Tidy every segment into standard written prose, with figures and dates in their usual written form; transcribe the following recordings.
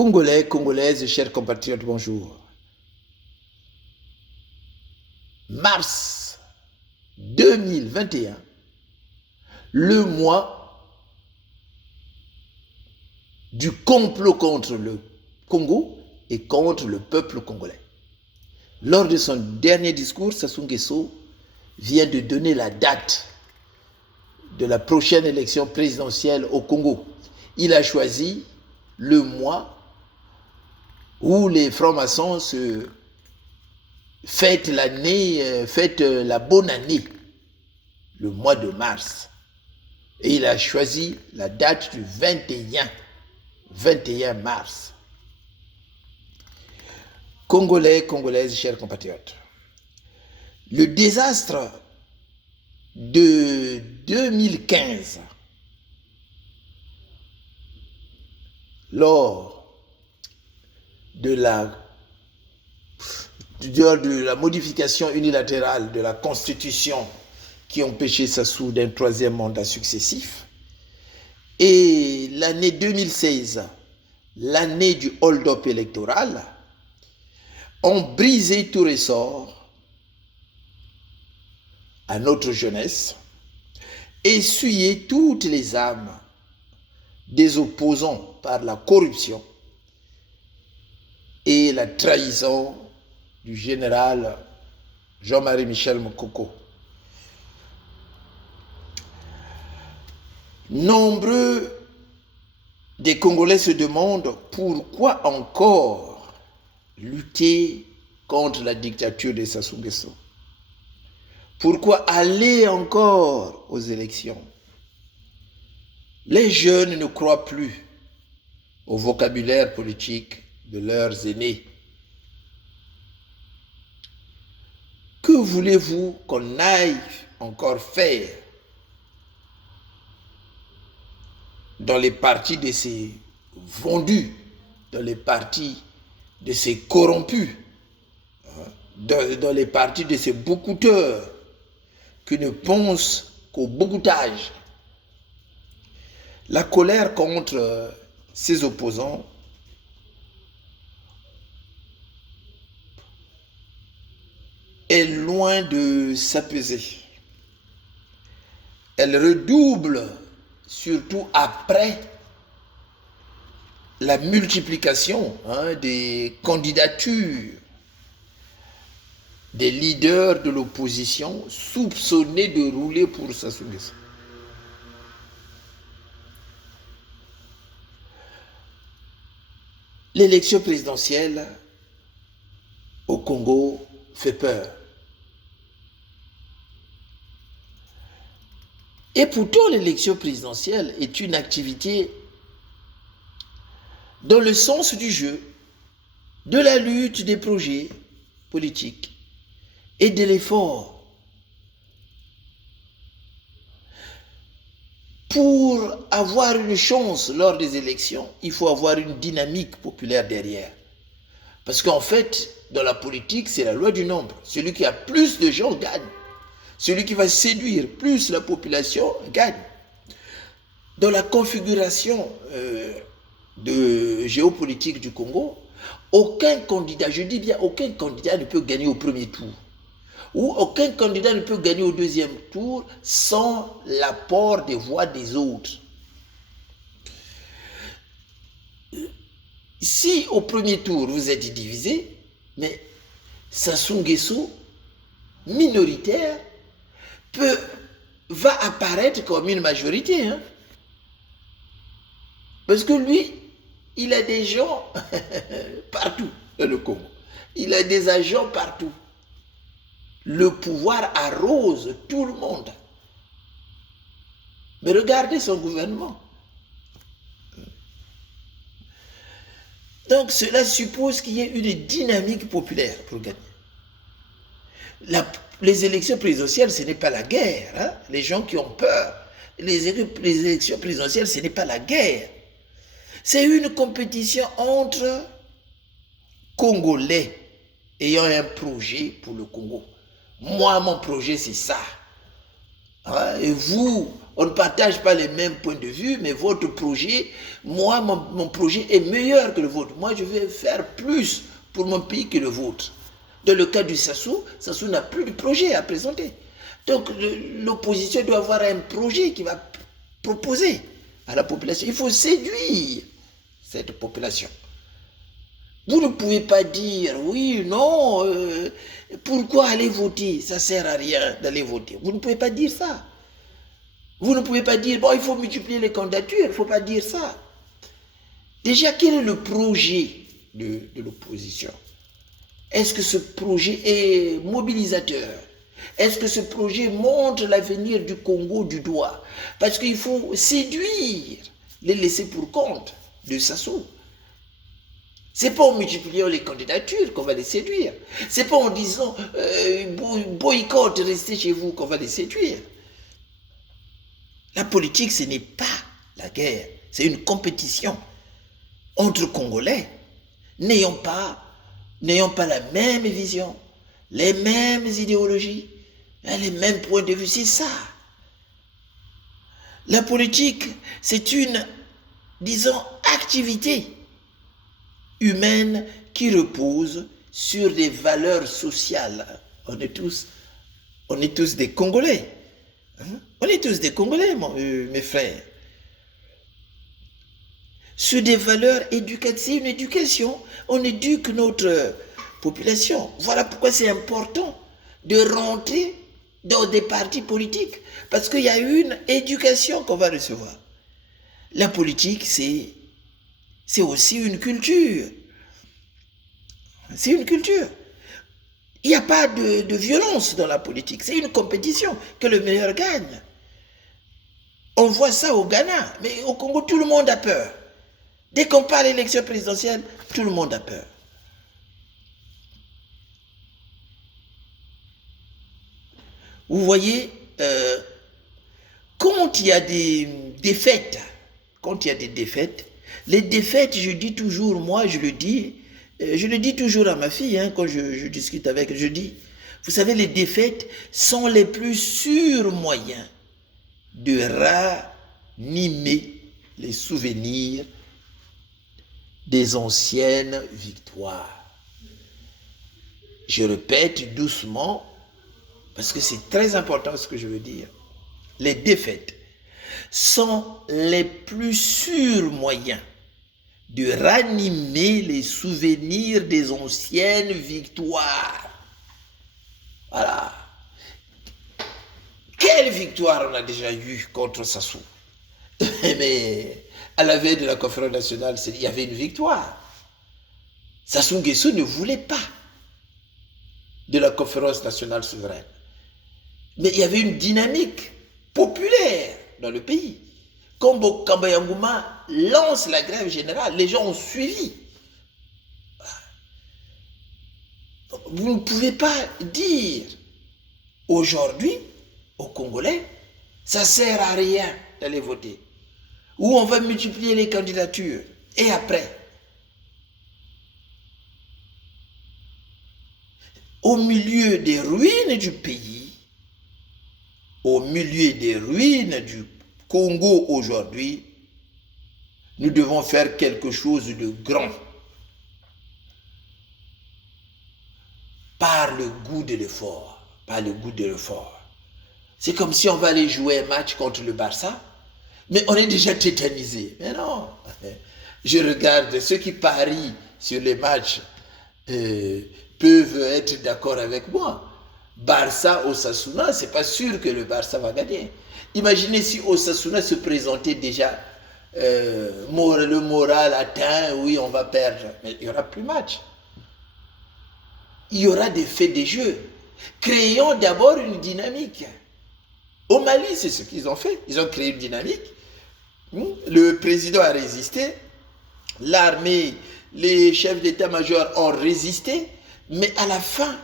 Congolais, Congolaises, chers compatriotes, bonjour. Mars 2021, le mois du complot contre le Congo et contre le peuple congolais. Lors de son dernier discours, Sassou Nguesso vient de donner la date de la prochaine élection présidentielle au Congo. Il a choisi le mois où les francs-maçons se fêtent l'année, fêtent la bonne année, le mois de mars. Et il a choisi la date du 21 mars. Congolais, Congolaises, chers compatriotes, le désastre de 2015, lors de la modification unilatérale de la Constitution qui empêchait Sassou d'un troisième mandat successif, et l'année 2016, l'année du hold-up électoral, ont brisé tout ressort à notre jeunesse, essuyé toutes les âmes des opposants par la corruption et la trahison du général Jean-Marie Michel Mokoko. Nombreux des Congolais se demandent pourquoi encore lutter contre la dictature de Sassou Nguesso. Pourquoi aller encore aux élections? Les jeunes ne croient plus au vocabulaire politique de leurs aînés. Que voulez-vous qu'on aille encore faire dans les partis de ces vendus, dans les partis de ces corrompus, dans les partis de ces boucouteurs qui ne pensent qu'au boucoutage? La colère contre ses opposants est loin de s'apaiser. Elle redouble, surtout après la multiplication des candidatures des leaders de l'opposition soupçonnés de rouler pour Sassou Nguesso. L'élection présidentielle au Congo fait peur. Et pourtant, l'élection présidentielle est une activité dans le sens du jeu, de la lutte des projets politiques et de l'effort. Pour avoir une chance lors des élections, il faut avoir une dynamique populaire derrière. Parce qu'en fait, dans la politique, c'est la loi du nombre. Celui qui a plus de gens gagne. Celui qui va séduire plus la population gagne. Dans la configuration de géopolitique du Congo, aucun candidat, je dis bien aucun candidat ne peut gagner au premier tour. Ou aucun candidat ne peut gagner au deuxième tour sans l'apport des voix des autres. Si au premier tour vous êtes divisé, mais Sassou Nguesso, minoritaire, va apparaître comme une majorité. Parce que lui, il a des gens partout dans le Congo. Il a des agents partout. Le pouvoir arrose tout le monde. Mais regardez son gouvernement. Donc cela suppose qu'il y ait une dynamique populaire pour gagner. Les élections présidentielles, ce n'est pas la guerre. Les gens qui ont peur, les élections présidentielles, ce n'est pas la guerre. C'est une compétition entre Congolais ayant un projet pour le Congo. Moi, mon projet, c'est ça. Et vous, On ne partage pas les mêmes points de vue, mais votre projet, moi, mon projet est meilleur que le vôtre. Moi, je vais faire plus pour mon pays que le vôtre. Dans le cas du Sassou, Sassou n'a plus de projet à présenter. Donc, l'opposition doit avoir un projet qui va proposer à la population. Il faut séduire cette population. Vous ne pouvez pas dire, oui, non, pourquoi aller voter? Ça ne sert à rien d'aller voter. Vous ne pouvez pas dire ça. Vous ne pouvez pas dire, bon, il faut multiplier les candidatures. Il ne faut pas dire ça. Déjà, quel est le projet de l'opposition? Est-ce que ce projet est mobilisateur? Est-ce que ce projet montre l'avenir du Congo du doigt? Parce qu'il faut séduire les laissés pour compte de Sassou. Ce n'est pas en multipliant les candidatures qu'on va les séduire. Ce n'est pas en disant boycott, restez chez vous qu'on va les séduire. La politique, ce n'est pas la guerre, c'est une compétition entre Congolais n'ayant pas la même vision, les mêmes idéologies, les mêmes points de vue. C'est ça. La politique, c'est une, disons, activité humaine qui repose sur des valeurs sociales. On est tous des Congolais. On est tous des Congolais, mes frères. Sur des valeurs éducatives, c'est une éducation. On éduque notre population. Voilà pourquoi c'est important de rentrer dans des partis politiques. Parce qu'il y a une éducation qu'on va recevoir. La politique, c'est aussi une culture. C'est une culture. Il n'y a pas de violence dans la politique. C'est une compétition que le meilleur gagne. On voit ça au Ghana, mais au Congo, tout le monde a peur. Dès qu'on parle d'élection présidentielle, tout le monde a peur. Vous voyez, quand il y a des défaites, les défaites, je dis toujours, moi je le dis toujours à ma fille, quand je discute avec elle, je dis, vous savez, les défaites sont les plus sûrs moyens de ranimer les souvenirs des anciennes victoires. Je répète doucement, parce que c'est très important ce que je veux dire. Les défaites sont les plus sûrs moyens de ranimer les souvenirs des anciennes victoires. Voilà. Quelle victoire on a déjà eue contre Sassou? Mais à la veille de la conférence nationale, il y avait une victoire. Sassou Nguesso ne voulait pas de la conférence nationale souveraine. Mais il y avait une dynamique populaire dans le pays. Quand Kamba Ngouma lance la grève générale, les gens ont suivi. Vous ne pouvez pas dire aujourd'hui aux Congolais, ça ne sert à rien d'aller voter. Ou on va multiplier les candidatures. Et après, au milieu des ruines du pays, au milieu des ruines du Congo aujourd'hui, nous devons faire quelque chose de grand. Par le goût de l'effort. Par le goût de l'effort. C'est comme si on va aller jouer un match contre le Barça, mais on est déjà tétanisé. Mais non. Je regarde ceux qui parient sur les matchs peuvent être d'accord avec moi. Barça Osasuna, c'est pas sûr que le Barça va gagner. Imaginez si Osasuna se présentait déjà le moral atteint, oui, on va perdre. Mais il n'y aura plus match. Il y aura des faits des jeux. Créons d'abord une dynamique. Au Mali, c'est ce qu'ils ont fait. Ils ont créé une dynamique. Le président a résisté. L'armée, les chefs d'état-major ont résisté. Mais à la fin,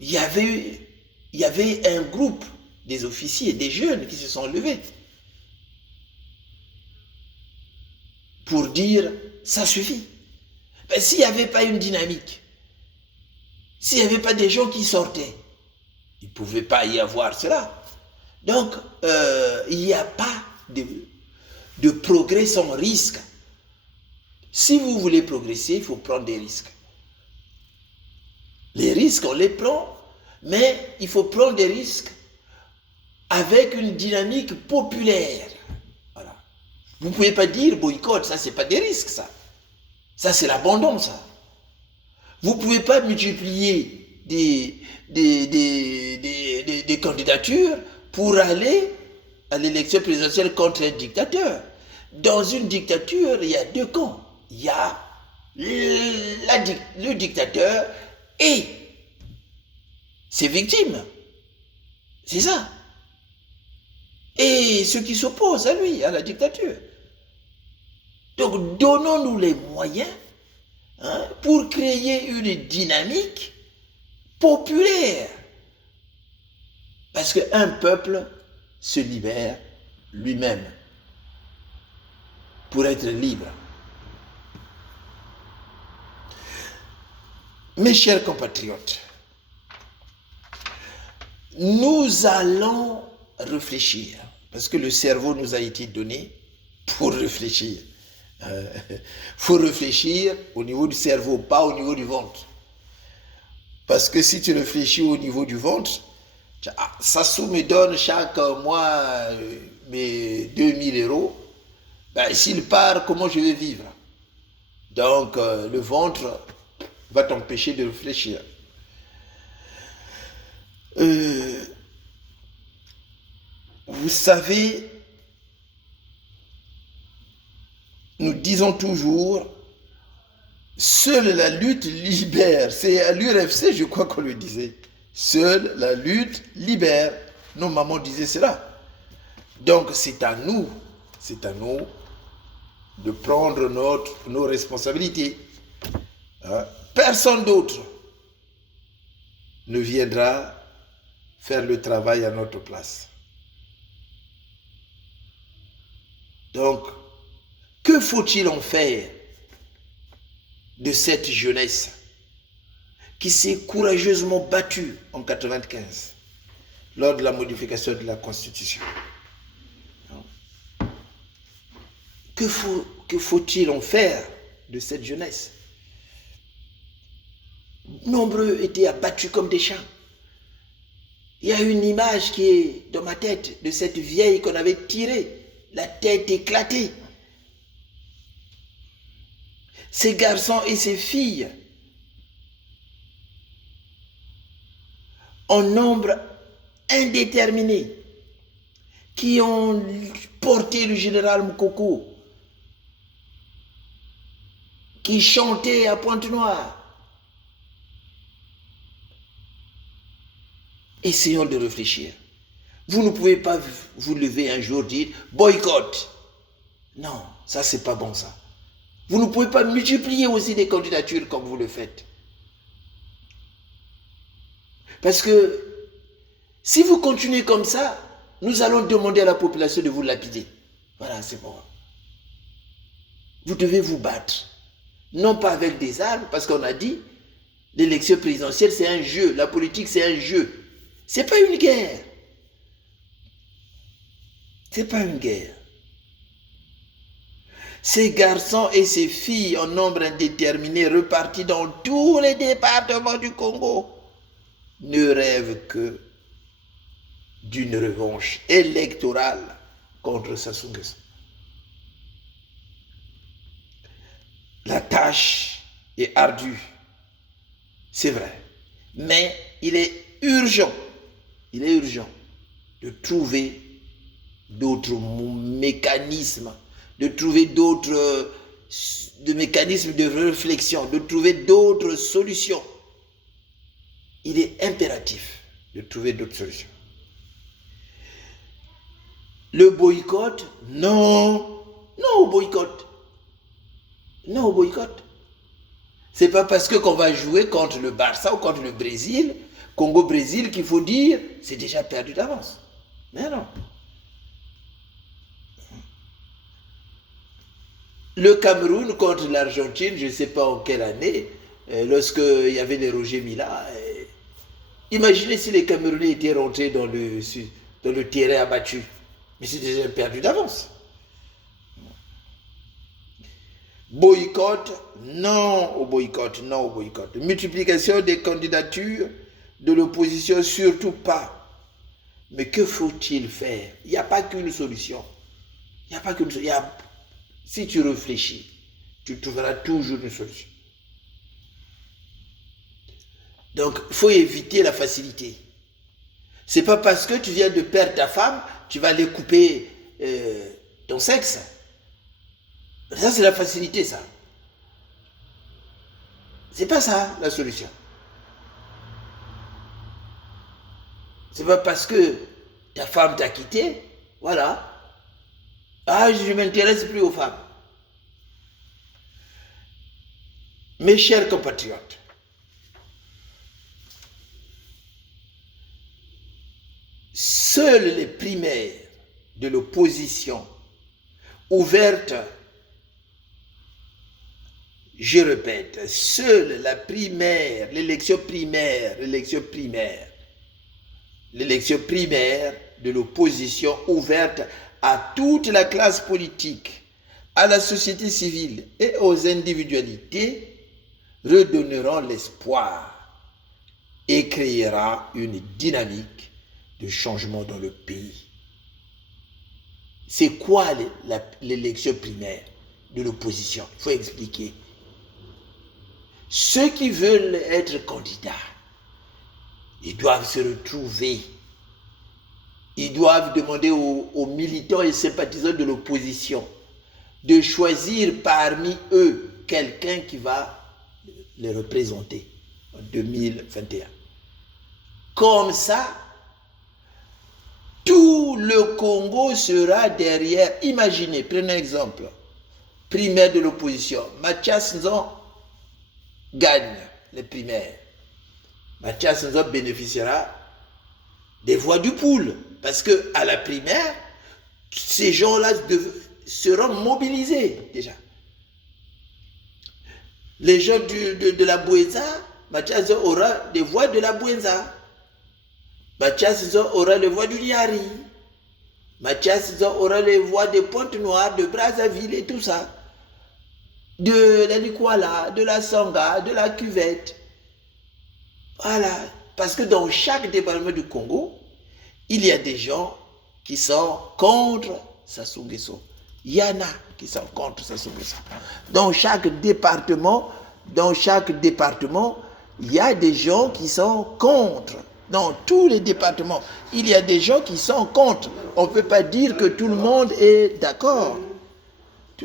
il y avait un groupe des officiers, des jeunes qui se sont levés pour dire ça suffit. Ben, s'il n'y avait pas une dynamique, s'il n'y avait pas des gens qui sortaient, il ne pouvait pas y avoir cela. Donc, il n'y a pas de progrès sans risque. Si vous voulez progresser, il faut prendre des risques. Les risques, on les prend, mais il faut prendre des risques avec une dynamique populaire. Voilà. Vous ne pouvez pas dire boycott, ça c'est pas des risques, ça. Ça c'est l'abandon, ça. Vous ne pouvez pas multiplier des candidatures pour aller à l'élection présidentielle contre un dictateur. Dans une dictature, il y a deux camps. Il y a le dictateur et ses victimes. C'est ça. Et ceux qui s'opposent à lui, à la dictature. Donc, donnons-nous les moyens pour créer une dynamique populaire. Parce qu'un peuple se libère lui-même pour être libre. Mes chers compatriotes, nous allons réfléchir, parce que le cerveau nous a été donné pour réfléchir. Faut réfléchir au niveau du cerveau, pas au niveau du ventre. Parce que si tu réfléchis au niveau du ventre, Sassou me donne chaque mois mes 2000 euros. Ben, s'il part, comment je vais vivre? Donc, le ventre va t'empêcher de réfléchir. Vous savez, nous disons toujours, seule la lutte libère. C'est à l'URFC, je crois qu'on le disait. Seule la lutte libère. Nos mamans disaient cela. Donc c'est à nous de prendre nos responsabilités. Personne d'autre ne viendra faire le travail à notre place. Donc, que faut-il en faire de cette jeunesse qui s'est courageusement battue en 1995 lors de la modification de la Constitution? Que faut-il en faire de cette jeunesse? Nombreux étaient abattus comme des champs. Il y a une image qui est dans ma tête de cette vieille qu'on avait tirée, la tête éclatée. Ces garçons et ces filles, en nombre indéterminé, qui ont porté le général Moukoko, qui chantait à Pointe-Noire. Essayons de réfléchir. Vous ne pouvez pas vous lever un jour et dire boycott. Non, ça c'est pas bon ça. Vous ne pouvez pas multiplier aussi des candidatures comme vous le faites. Parce que si vous continuez comme ça, nous allons demander à la population de vous lapider. Voilà, c'est bon. Vous devez vous battre. Non pas avec des armes, parce qu'on a dit, l'élection présidentielle c'est un jeu, la politique c'est un jeu. C'est pas une guerre. C'est pas une guerre. Ces garçons et ces filles en nombre indéterminé repartis dans tous les départements du Congo ne rêvent que d'une revanche électorale contre Sassou Nguesso. La tâche est ardue, c'est vrai, mais il est urgent de trouver d'autres mécanismes, de trouver d'autres mécanismes de réflexion, de trouver d'autres solutions. Il est impératif de trouver d'autres solutions. Le boycott, non au boycott. Non au boycott. C'est pas parce qu'on va jouer contre le Barça ou contre le Brésil, Congo-Brésil, qu'il faut dire c'est déjà perdu d'avance. Mais non. Le Cameroun contre l'Argentine, je ne sais pas en quelle année, lorsqu'il y avait les Roger Mila. Imaginez si les Camerounais étaient rentrés dans le sud. dans le terrain abattu. Mais c'est déjà perdu d'avance. Boycott, non au boycott, non au boycott. Multiplication des candidatures de l'opposition, surtout pas. Mais que faut-il faire? Il n'y a pas qu'une solution. Il n'y a pas qu'une solution. Si tu réfléchis, tu trouveras toujours une solution. Donc, il faut éviter la facilité. C'est pas parce que tu viens de perdre ta femme, tu vas aller couper ton sexe. Ça, c'est la facilité, ça. C'est pas ça, la solution. C'est pas parce que ta femme t'a quitté, voilà. Ah, je ne m'intéresse plus aux femmes. Mes chers compatriotes, seules les primaires de l'opposition ouvertes, je répète, seule la primaire, l'élection primaire de l'opposition ouverte à toute la classe politique, à la société civile et aux individualités redonneront l'espoir et créera une dynamique de changement dans le pays. C'est quoi l'élection primaire de l'opposition? Il faut expliquer. Ceux qui veulent être candidats, ils doivent se retrouver. Ils doivent demander aux militants et sympathisants de l'opposition de choisir parmi eux quelqu'un qui va les représenter en 2021. Comme ça, tout le Congo sera derrière. Imaginez, prenez un exemple. Primaire de l'opposition. Mathias Nzon gagne les primaires. Mathias Nzon bénéficiera des voix du pool. Parce qu'à la primaire, ces gens-là seront mobilisés déjà. Les gens de la Bouenza, Mathias Nzon aura des voix de la Bouenza. Mathias Nzon aura les voix du Liari. Mathias Nzon aura les voix de Pointe-Noire, de Brazzaville et tout ça. De la Nikwala, de la Sanga, de la Cuvette. Voilà. Parce que dans chaque département du Congo, il y a des gens qui sont contre Sassou Nguesso. Il y en a qui sont contre Sassou Nguesso. Dans chaque département, il y a des gens qui sont contre. Dans tous les départements, il y a des gens qui sont contre. On ne peut pas dire que tout le monde est d'accord.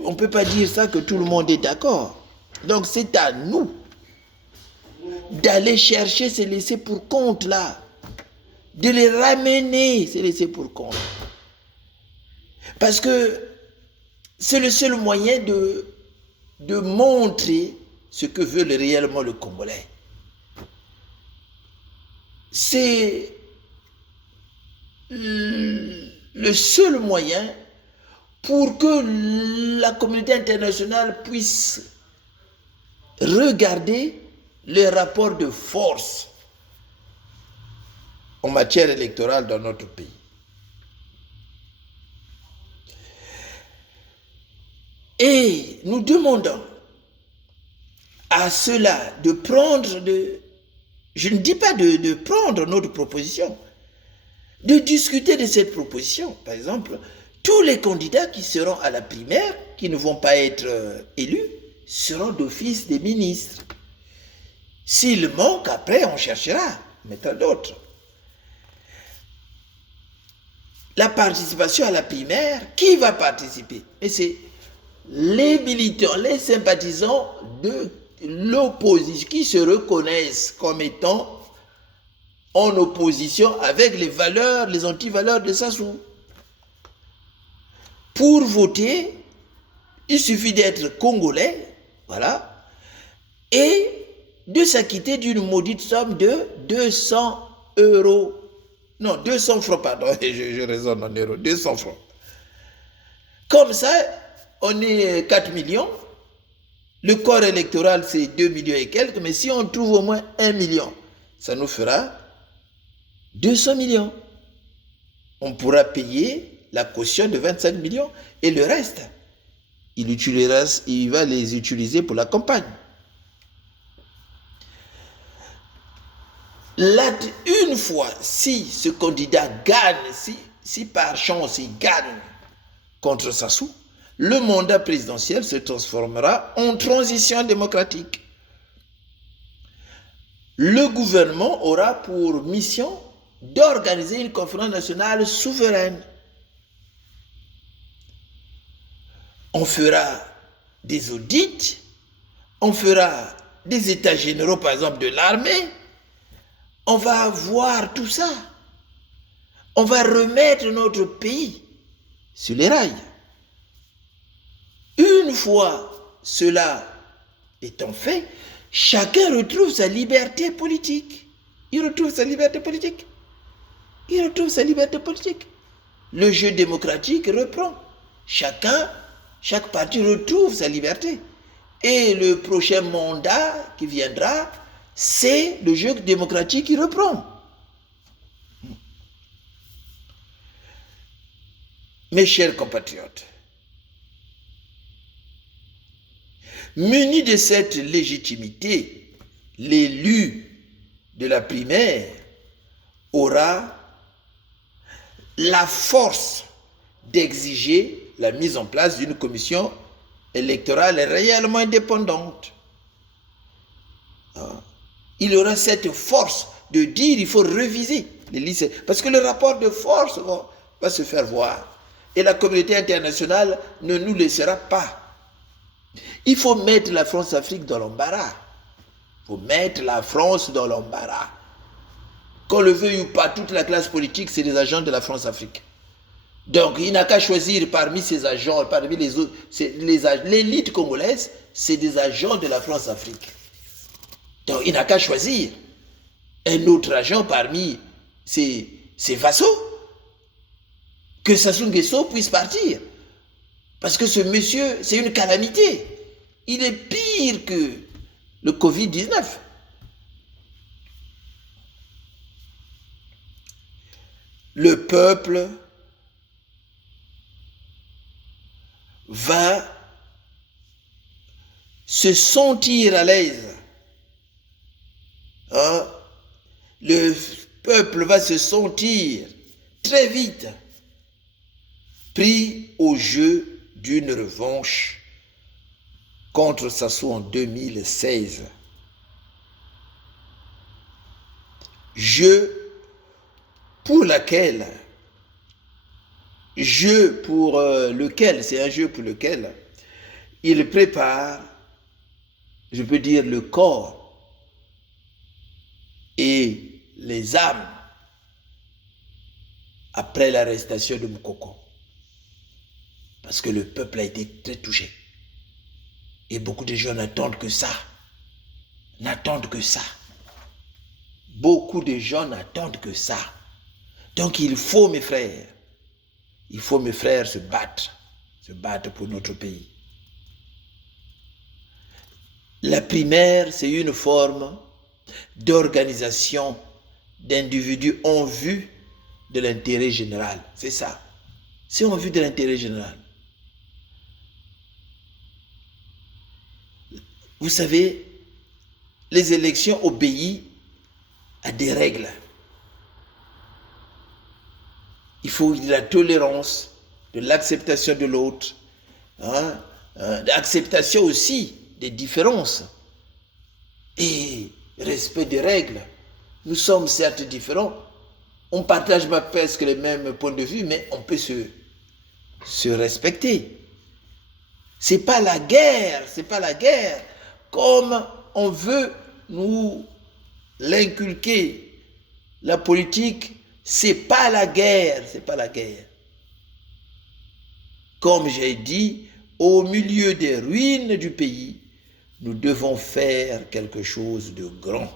On ne peut pas dire ça que tout le monde est d'accord. Donc c'est à nous d'aller chercher ces laissés pour compte là. De les ramener, ces laissés pour compte. Parce que c'est le seul moyen de montrer ce que veut réellement le Congolais. C'est le seul moyen pour que la communauté internationale puisse regarder les rapports de force en matière électorale dans notre pays. Et nous demandons à ceux-là de prendre je ne dis pas de prendre notre proposition, de discuter de cette proposition. Par exemple, tous les candidats qui seront à la primaire, qui ne vont pas être élus, seront d'office des ministres. S'il manque, après, on cherchera, mais tant d'autres. La participation à la primaire, qui va participer? Et c'est les militants, les sympathisants de l'opposition qui se reconnaissent comme étant en opposition avec les valeurs, les antivaleurs de Sassou. Pour voter, il suffit d'être congolais, voilà, et de s'acquitter d'une maudite somme de 200 euros. Non, 200 francs, pardon, je raisonne en euros, 200 francs. Comme ça, on est 4 millions. Le corps électoral, c'est 2 millions et quelques, mais si on trouve au moins 1 million, ça nous fera 200 millions. on pourra payer la caution de 25 millions et le reste, il va les utiliser pour la campagne. Là, une fois, si ce candidat gagne, si par chance il gagne contre Sassou, le mandat présidentiel se transformera en transition démocratique. Le gouvernement aura pour mission d'organiser une conférence nationale souveraine. On fera des audits, on fera des états généraux, par exemple, de l'armée. On va voir tout ça. On va remettre notre pays sur les rails. Une fois cela étant fait, chacun retrouve sa liberté politique. Il retrouve sa liberté politique. Il retrouve sa liberté politique. Le jeu démocratique reprend. Chaque parti retrouve sa liberté. Et le prochain mandat qui viendra, c'est le jeu démocratique qui reprend. Mes chers compatriotes, muni de cette légitimité, l'élu de la primaire aura la force d'exiger la mise en place d'une commission électorale réellement indépendante. Il aura cette force de dire il faut réviser les listes, parce que le rapport de force va se faire voir. Et la communauté internationale ne nous laissera pas. Il faut mettre la France-Afrique dans l'embarras. Il faut mettre la France dans l'embarras. Qu'on le veuille ou pas, toute la classe politique, c'est des agents de la France-Afrique. Donc, il n'a qu'à choisir parmi ces agents, parmi les autres, l'élite congolaise, c'est des agents de la France-Afrique. Donc, il n'a qu'à choisir un autre agent parmi ses vassaux, que Sassou Nguesso puisse partir. Parce que ce monsieur, c'est une calamité. Il est pire que le Covid-19. Le peuple va se sentir à l'aise. Le peuple va se sentir très vite pris au jeu d'une revanche contre Sassou en 2016. Jeu pour lequel, c'est un jeu pour lequel il prépare, je peux dire, le corps et les âmes après l'arrestation de Moukoko. Parce que le peuple a été très touché. Et beaucoup de gens n'attendent que ça. N'attendent que ça. Beaucoup de gens n'attendent que ça. Donc il faut, mes frères, se battre pour notre pays. La primaire, c'est une forme d'organisation d'individus en vue de l'intérêt général. C'est ça. C'est en vue de l'intérêt général. Vous savez, les élections obéissent à des règles. Il faut de la tolérance, de l'acceptation de l'autre, l'acceptation aussi des différences et respect des règles. Nous sommes certes différents, on partage pas presque les mêmes points de vue, mais on peut se respecter. C'est pas la guerre, comme on veut nous l'inculquer. La politique, c'est pas la guerre. Comme j'ai dit, au milieu des ruines du pays, nous devons faire quelque chose de grand.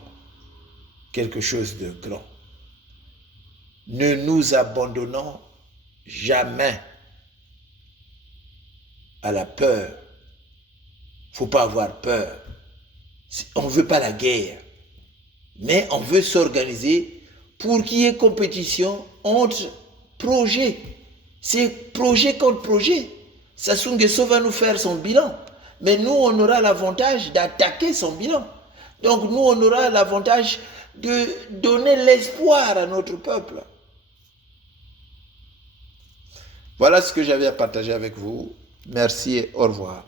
Ne nous abandonnons jamais à la peur. Il ne faut pas avoir peur. On ne veut pas la guerre, mais on veut s'organiser pour qu'il y ait compétition entre projet. C'est projet contre projet. Sassou Nguesso va nous faire son bilan. Mais nous, on aura l'avantage d'attaquer son bilan. Donc nous, on aura l'avantage de donner l'espoir à notre peuple. Voilà ce que j'avais à partager avec vous. Merci et au revoir.